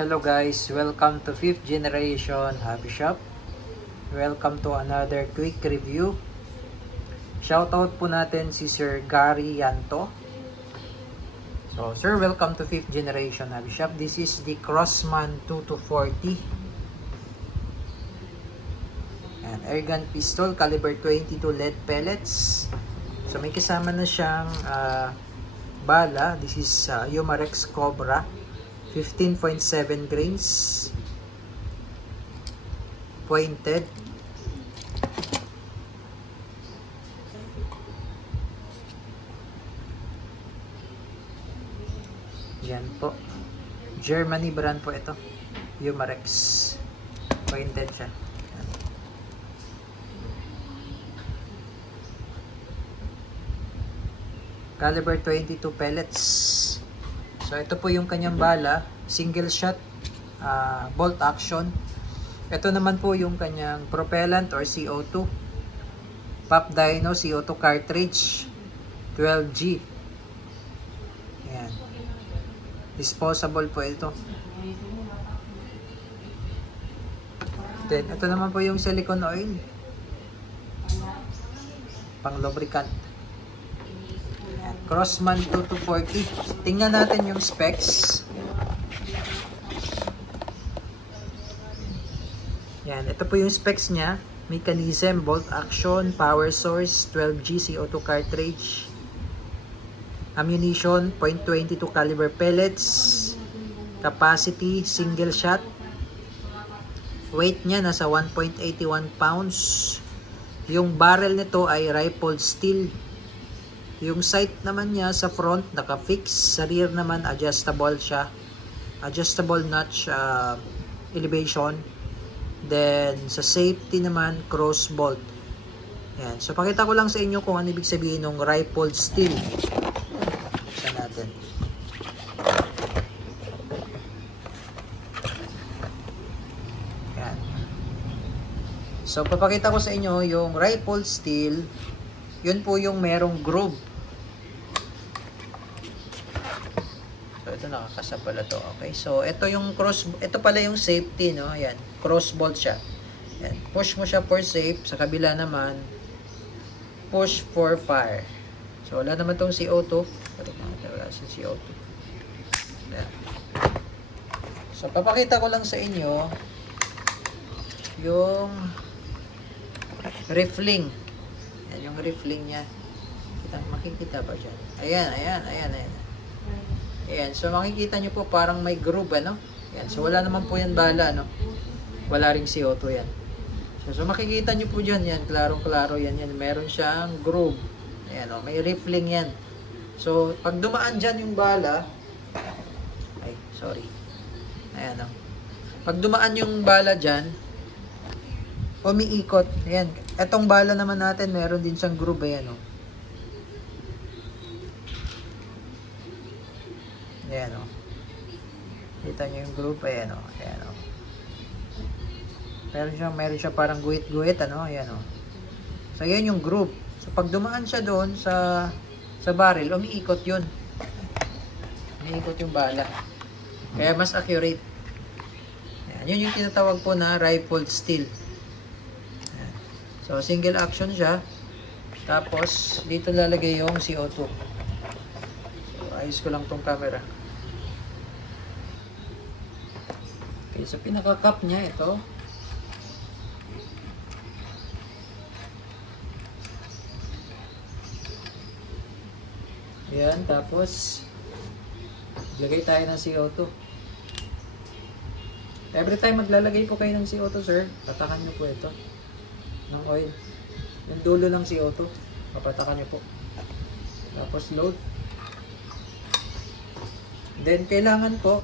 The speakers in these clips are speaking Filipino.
Hello guys, welcome to 5th generation hobby shop. Welcome to another quick review. Shoutout po natin si Sir Gary Yanto. So sir, welcome to 5th generation hobby shop. This is the Crossman 2240 and airgun pistol caliber 22 lead pellets. So may kasama na siyang bala. This is Umarex Cobra 15.7 grains pointed. Yan po, Germany brand po ito, Umarex, pointed siya. Yan. Caliber 22 pellets. So ito po yung kanyang bala, single shot, bolt action. Ito naman po yung kanyang propellant or CO2, Pop Dino CO2 cartridge 12G. Ayan. Disposable po ito. Then ito naman po yung silicone oil, pang lubricant. Crossman 2240. Tingnan natin yung specs. Yan, ito po yung specs niya. Mechanism, bolt action, power source, 12G CO2 cartridge, ammunition, .22 caliber pellets, capacity, single shot. Weight niya nasa 1.81 pounds. Yung barrel nito ay rifled steel. Yung sight naman niya sa front naka-fix, sa rear naman adjustable siya. Adjustable notch elevation. Then sa safety naman cross bolt. Yan. So pakita ko lang sa inyo kung ano ibig sabihin ng rifled steel. Buksan natin. Yan. So papakita ko sa inyo yung rifled steel. Yun po yung merong groove. So ito nakakasa pala to. Okay. So ito yung ito pala yung safety, no? Ayan, cross bolt siya. Ayan. Push mo siya for safe, sa kabila naman push for fire. So wala naman tong CO2. Wala sa CO2. Ayan. So papakita ko lang sa inyo yung rifling. Ayan, yung rifling niya. Makikita ba dyan? Ayan. Ayan, so makikita nyo po parang may groove, ano? Ayan, so wala naman po yan bala, no? Wala ring CO2 yan. So makikita nyo po dyan, yan, klarong-klaro yan, meron siyang groove. Ayan, oh, may rifling yan. So, pag dumaan dyan yung bala, ay, sorry. Ayan, oh. Pag dumaan yung bala dyan, umiikot. Ayan, etong bala naman natin, meron din siyang groove, ayan, oh. Ayan, o. Kita nyo yung groove. Ayan, o. Ayan, o. Meron siya parang guhit-guhit, ano. Ayan, o. So, ayan yung groove. So, pag dumaan siya doon sa barrel, umiikot yun. Umiikot yung bala. Kaya mas accurate. Ayan, yun yung tinatawag po na rifled steel. Ayan. So, single action siya. Tapos, dito lalagay yung CO2. So, ayos ko lang tong camera. Okay, so pinaka-cup niya ito. Ayan, tapos lagay tayo ng CO2. Every time maglalagay po kayo ng CO2, sir, patakan nyo po ito ng oil. Yung dulo ng CO2, papatakan nyo po. Tapos load. Then kailangan po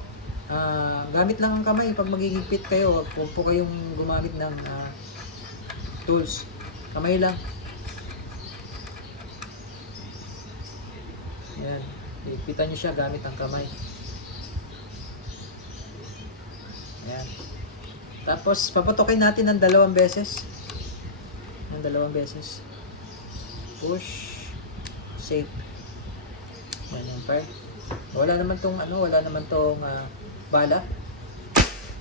gamit lang ang kamay pag magigipit kayo. Huwag po kayong gumamit ng tools. Kamay lang. Yan. Ipitan nyo siya gamit ang kamay. Ayan. Tapos paputokin natin ng 2 beses. Ng 2 beses. Push. Safe. Yan yung fire. Wala naman tong bala.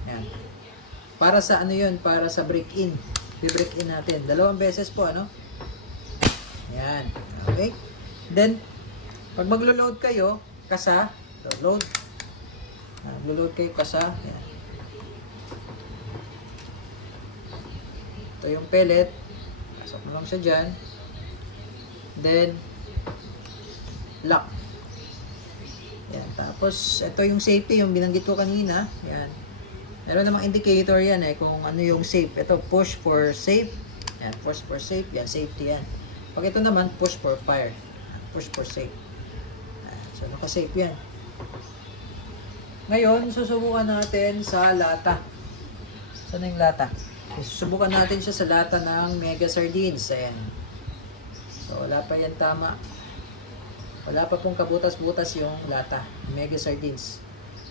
Yan. Para sa ano yun? Para sa break-in. I-break-in natin. 2 beses po, ano? Yan. Okay? Then, pag maglo-load kayo, kasa. So, load. Maglo-load kayo kasa. Yan. Ito yung pellet. Pasok mo lang siya dyan. Then, lock. Yan. Tapos, ito yung safety, yung binanggit ko kanina. Yan. Meron namang indicator yan kung ano yung safe. Ito, push for safe. Yan, push for safe. Yan, safety yan. Pag ito naman, push for fire. Push for safe. Yan. So, naka-safe yan. Ngayon, susubukan natin sa lata. Saan na yung lata? Susubukan natin siya sa lata ng Mega Sardines. Ayan. So, wala pa yan tama. Wala pa pong kabutas-butas yung lata. Mega Sardines.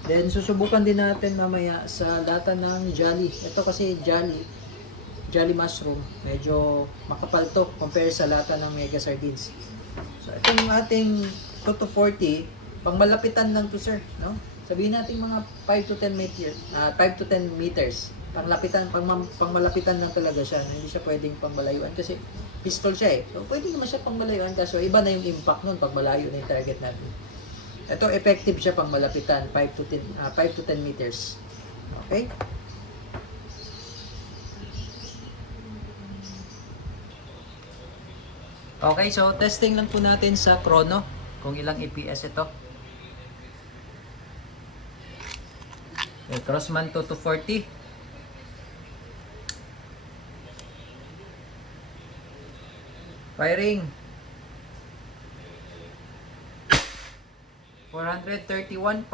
Then, susubukan din natin mamaya sa lata ng Jolly. Ito kasi Jolly Mushroom. Medyo makapal to compare sa lata ng Mega Sardines. So, ito yung ating 2 to 40. Pang malapitan lang to, sir. No? Sabihin natin mga 5 to 10 meters. 5 to 10 meters. Panglapitan, pangmalapitan lang talaga siya. Hindi siya pwedeng pangmalayuan kasi pistol siya So, pwede naman siya pangmalayuan kaso iba na yung impact nun pag malayo na yung target natin. Ito, effective siya pangmalapitan, 5 to 10 meters. Okay? Okay, so testing lang po natin sa chrono kung ilang EPS ito. Okay, Crossman 2 to 40. Firing. 431.6.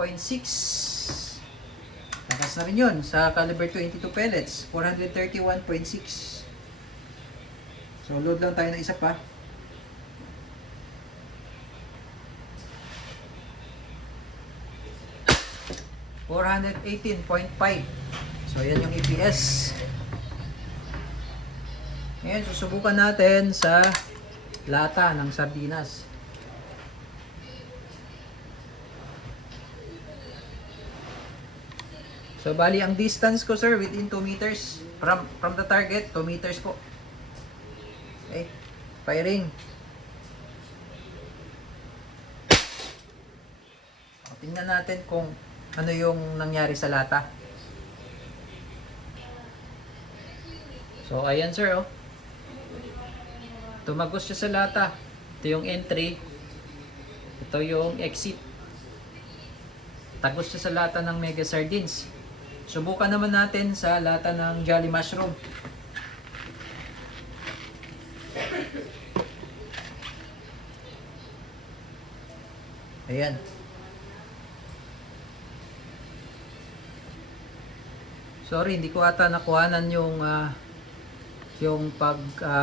Takas na rin yun sa caliber 22 pellets. 431.6. So load lang tayo ng isa pa. $418.5. So yan yung EPS. Ngayon susubukan natin sa lata ng sardinas. So bali ang distance ko, sir, within 2 meters from the target. 2 meters po. Okay, firing. Tingnan natin kung ano yung nangyari sa lata. So ayan, sir, tumagos siya sa lata. Ito yung entry. Ito yung exit. Tagos siya sa lata ng Mega Sardines. Subukan naman natin sa lata ng Jolly Mushroom. Ayan. Sorry, hindi ko ata nakuhanan yung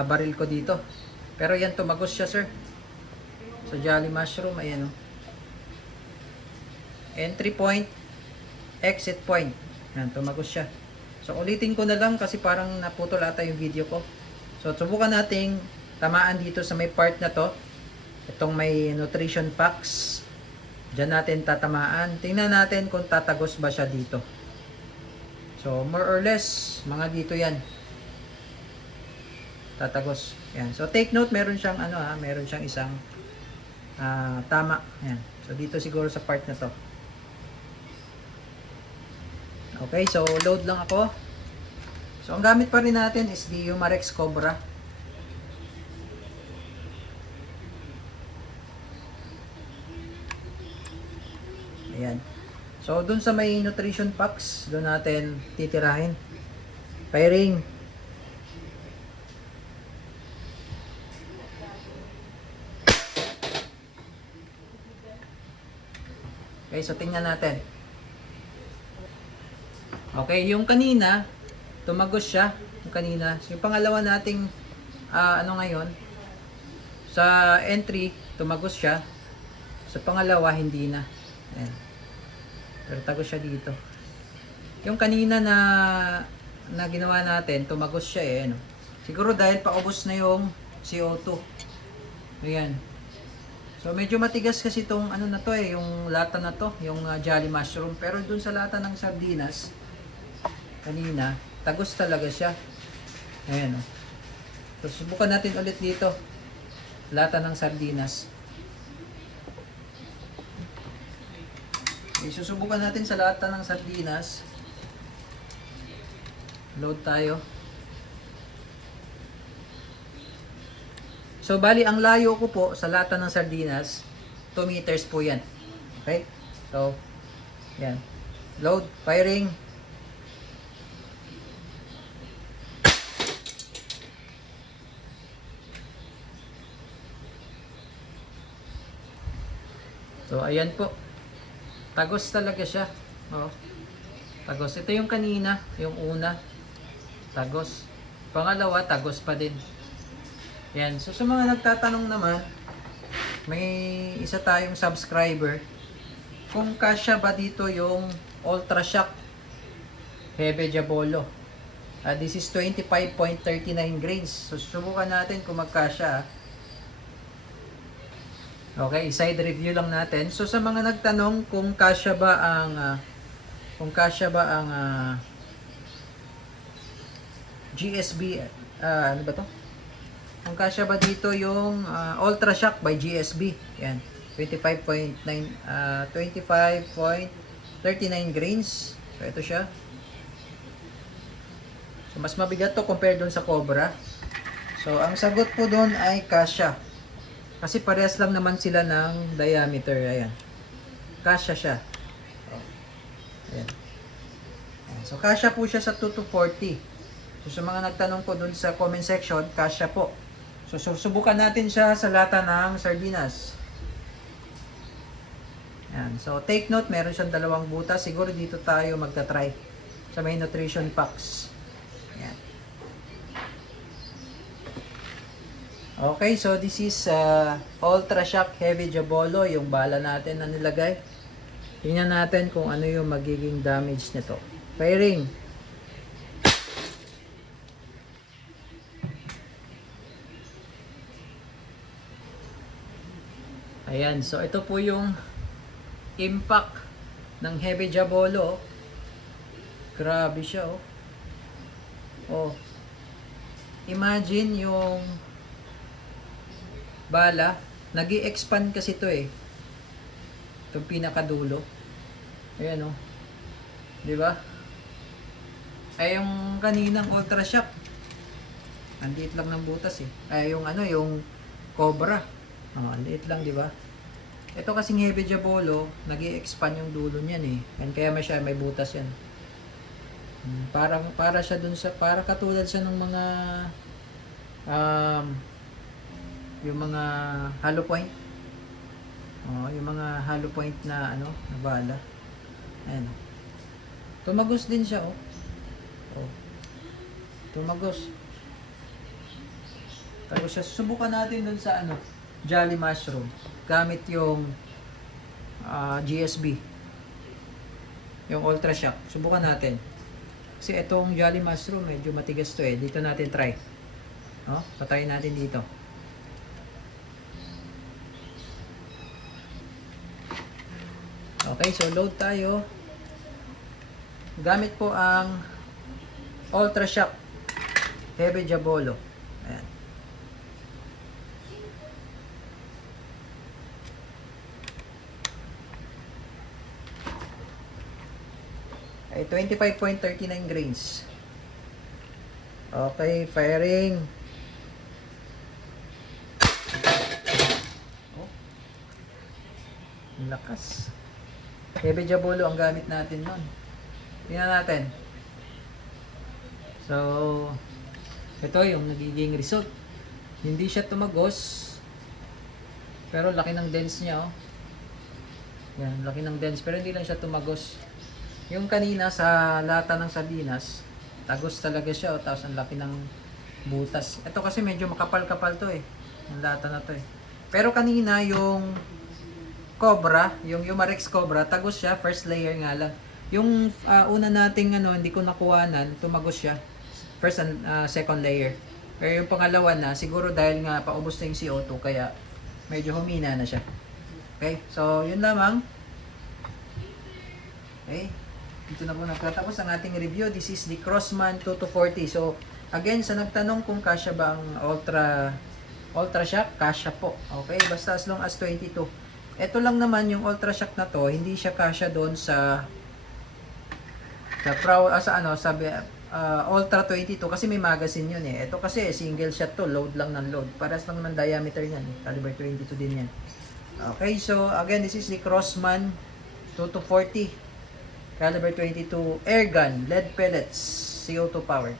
baril ko dito. Pero yan, tumagos siya, sir. So Jolly Mushroom, ayan Entry point, exit point. Yan, tumagos siya. So ulitin ko na lang kasi parang naputol ata yung video ko. So subukan nating tamaan dito sa may part na to. Itong may nutrition packs. Diyan natin tatamaan. Tingnan natin kung tatagos ba siya dito. So more or less, mga dito yan. Tatagos. Yan. So take note, meron siyang meron siyang isang tama. Yan. So dito siguro sa part na to. Okay, so load lang ako. So ang gamit pa rin natin is the Umarex Cobra. Ayan. So dun sa may nutrition packs, doon natin titirahin. Firing. Okay, so tingnan natin. Okay, yung kanina, tumagos siya. Yung kanina. So, yung pangalawa nating, ngayon, sa entry, tumagos siya. Sa pangalawa, hindi na. Ayan. Pero tagos siya dito. Yung kanina na ginawa natin, tumagos siya Siguro dahil paubos na yung CO2. Ayan. So medyo matigas kasi itong na to yung lata na to, yung Jolly Mushroom. Pero dun sa lata ng sardinas, kanina, tagos talaga siya. Ayan o. So, subukan natin ulit dito. Lata ng sardinas. Okay, susubukan natin sa lata ng sardinas. Load tayo. So, bali, ang layo ko po sa lata ng sardinas, 2 meters po yan. Okay? So, yan. Load, firing. So, ayan po. Tagos talaga siya. Oh. Tagos. Ito yung kanina, yung una. Tagos. Pangalawa, tagos pa din. Yan. So, sa mga nagtatanong naman, may isa tayong subscriber. Kung kasya ba dito yung Ultra Shock Hebe Diabolo. This is 25.39 grains. So, subukan natin kung magkasya. Okay, side review lang natin. So, sa mga nagtanong kung kasya ba ang GSB, ano ba to? Kung kasya ba dito yung Ultra Shock by GSB. Yan. 25.39 grains. So, ito siya. So, mas mabigat to compare dun sa Cobra. So, ang sagot po dun ay kasya. Kasi parehas lang naman sila ng diameter. Ayan. Kasya siya. Ayan. So, kasya po siya sa 2 to 40. So, sa mga nagtanong po dun sa comment section, kasya po. So, susubukan natin siya sa lata ng sardinas. Ayan. So, take note, meron siyang 2 butas. Siguro dito tayo magta-try sa may nutrition packs. Ayan. Okay, so this is Ultra Shock Hebe Diabolo, yung bala natin na nilagay. Tingnan natin kung ano yung magiging damage nito. Firing. Ayan, so ito po yung impact ng Hebe Diabolo. Grabe siya, oh. Oh. Imagine yung bala, nag-i-expand kasi ito eh. Itong pinakadulo. Ayan oh. 'Di ba? Ay yung kaninang Ultra Shock. Ang liit lang ng butas eh. Ay yung ano, yung Cobra. Ang liit lang, 'di ba? Ito kasing Hebe Diabolo, nag-i-expand yung dulo niyan eh. And kaya may butas 'yan. Para siya dun sa, para katulad siya ng mga yung mga hollow point. Oh, yung mga hollow point na ano, na bala. Ayan. Tumagos din siya, oh. Oh. Tumagos. Tapos siya, subukan natin dun sa ano, Jolly Mushroom. Gamit yung GSB. Yung Ultra Shock. Subukan natin. Kasi itong Jolly Mushroom, medyo matigas to eh. Dito natin try. Oh, patayin natin dito. Okay, so load tayo. Gamit po ang Ultra Shock Hebe Diabolo. Ayan. Ay, 25.39 grains. Okay, firing. Oh. Lakas. Hebe Diabolo ang gamit natin nun. Tingnan natin. So, ito yung nagiging result. Hindi siya tumagos. Pero laki ng dents niya, oh. Yan, laki ng dents. Pero hindi lang siya tumagos. Yung kanina sa lata ng sardinas, tagos talaga siya, oh. Tapos ang laki ng butas. Ito kasi medyo makapal-kapal to eh. Yung lata na to eh. Pero kanina yung Cobra, yung Umarex Cobra, tagos siya, first layer nga lang. Yung una nating ano, hindi ko nakuhanan, tumagos siya. First and second layer. Pero yung pangalawa na, siguro dahil nga paubos na yung CO2, kaya medyo humina na siya. Okay, so yun lamang. Okay. Dito na po nagtatapos ang ating review. This is the Crossman 2240. So, again, sa nagtanong kung kasya ba ang Ultra Shock, kasya po. Okay, basta as long as 22. Ito lang naman yung Ultra Shock na to, hindi siya kasya doon sa Ultra 22 kasi may magazine yun eh. Ito kasi single shot to, load lang ng load. Paras lang naman diameter niyan, caliber 22 din yan. Okay, so again, this is the Crossman 2240 caliber 22 air gun, lead pellets, CO2 powered.